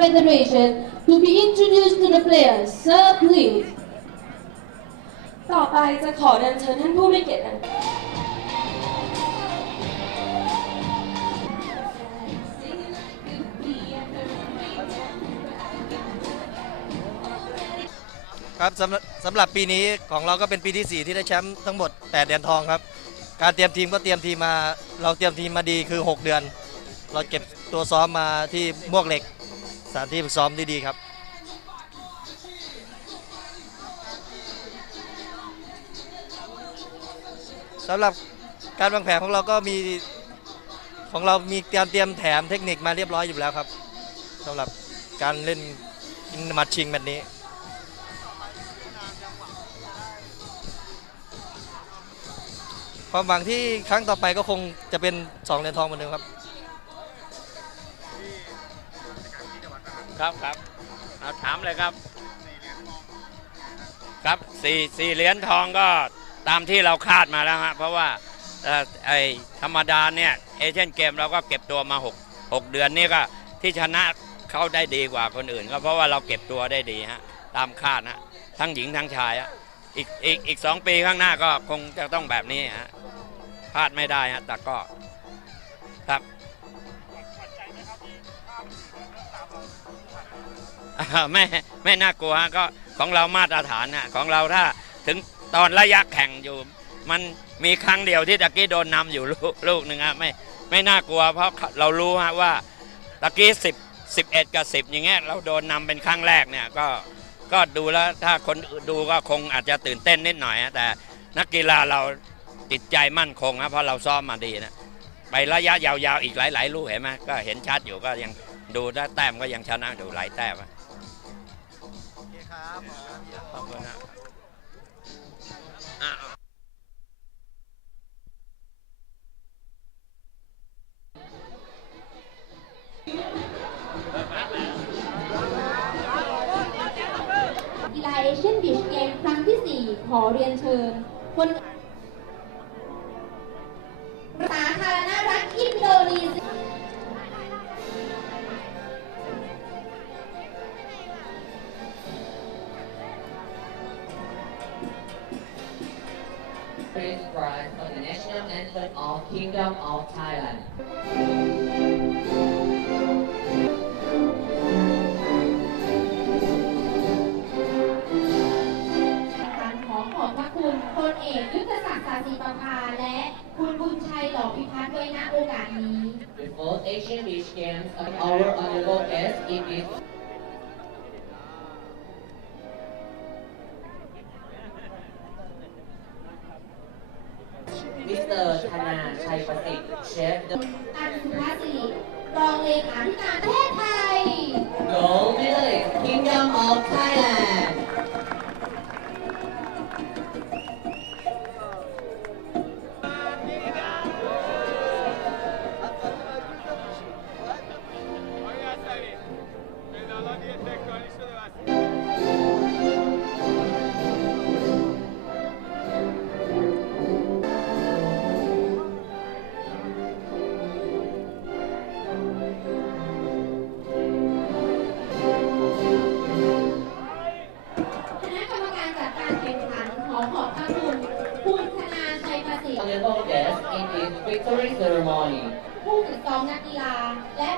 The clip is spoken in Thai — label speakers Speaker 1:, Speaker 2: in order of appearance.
Speaker 1: Federation to be introduced to the players. Sir, please.
Speaker 2: ต่อไปจะขอเรียนเชิญท่านผู้มีเกียรติดัง
Speaker 3: ครับสำหรับสำหรับปีนี้ของเราก็เป็นปีที่ 4 ที่ได้แชมป์ทั้งหมด 8เหรียญทองครับ การเตรียมทีมก็เตรียมทีมมา เราเตรียมทีมมาดีคือ 6 เดือน เราเก็บตัวซ้อมมาที่มวกเหล็ก สถานที่ฝึกซ้อมดีๆครับสำหรับการวางแผนของเราก็มีของเรามีการเตรียมแถมเทคนิคมาเรียบร้อยอยู่แล้วครับสำหรับการเล่นมัดชิงแบบนี้ความหวังที่ครั้งต่อไปก็คงจะเป็น 2เหรียญทองเหมือนเดิมครับ
Speaker 4: ครับครับเอาถามเลยครับ ครับสี่สี่เหรียญทองก็ตามที่เราคาดมาแล้วฮะเพราะว่าเอ่อไอธรรมดาเนี่ยเอเชียนเกมเราก็เก็บตัวมา6 6เดือนนี่ก็ที่ชนะเขาได้ดีกว่าคนอื่น ก็เพราะว่าเราเก็บตัวได้ดีฮะตามคาดฮะทั้งหญิงทั้งชายฮะอีกอีกอีกสองปีข้างหน้าก็คงจะต้องแบบนี้ฮะพลาดไม่ได้ฮะแต่ก็ครับ ไม่ไม่น่ากลัวฮะก็ของเรามาตรฐานนะของเราถ้าถึงตอนระยะแข่งอยู่ มันมีครั้งเดียวที่ตะกี้โดนนำอยู่ลูกลูกหนึ่งฮะไม่ไม่น่ากลัว เพราะเรารู้ฮะว่าตะกี้สิบสิบเอ็ดกับสิบอย่างเงี้ยเราโดนนำเป็นครั้งแรกเนี่ยก็ก็ดูแล้วถ้าคนดูก็คงอาจจะตื่นเต้นนิดหน่อยฮะแต่นักกีฬาเราจิตใจมั่นคงนะเพราะเราซ้อมมาดีนะไประยะยาวๆอีกหลายๆลูกเห็นไหมก็เห็นชัดอยู่ก็ยังดูได้แต้มก็ยังชนะดูหลายแต้ม ครับขอบคุณนะอะ
Speaker 1: กีฬาเอเชียนบีชเกมครั้งที่ 4 ขอเรียนเชิญคน
Speaker 5: Praise Christ on the national anthem of Kingdom of Thailand.
Speaker 1: การขอขอบพระคุณพลเอกยุทธศักดิ์สาสีประภาและคุณบุญชัยหล่อพิพัฒน์ด้วยณโอกาสนี้
Speaker 5: Before Asian Beach Games, our honorable guest ิสเตอร์ธนาชัยประสิทธิ์เชฟ
Speaker 1: อันสุภาสิริรองเลขาธิการ
Speaker 5: victory ceremony
Speaker 1: ผู้ฝึกซ้อมนักกีฬาและ